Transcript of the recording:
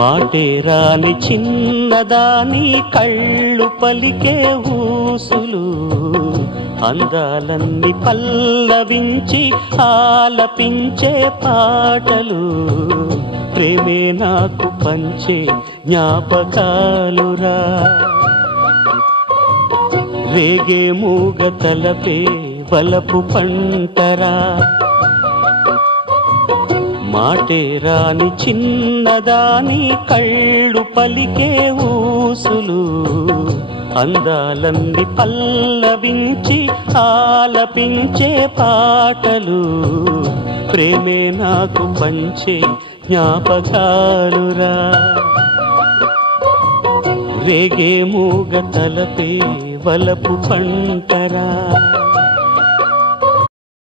మాటే రాని చిన్నదాని కళ్ళు పలికే ఊసులు అందాలన్నీ పల్లవించి ఆలపించే పాటలు ప్రేమే నాకు పంచే జ్ఞాపకాలురా రేగే మూగ తలపే వలపు పంటరా మాటే రాని చిన్నదాని కళ్ళు పలికే ఊసులు అందాలన్నీ పల్లవించి ఆలపించే పాటలు ప్రేమే నాకు పంచే జ్ఞాపకాలురా రేగే మూగ తలపే వలపు పంటరా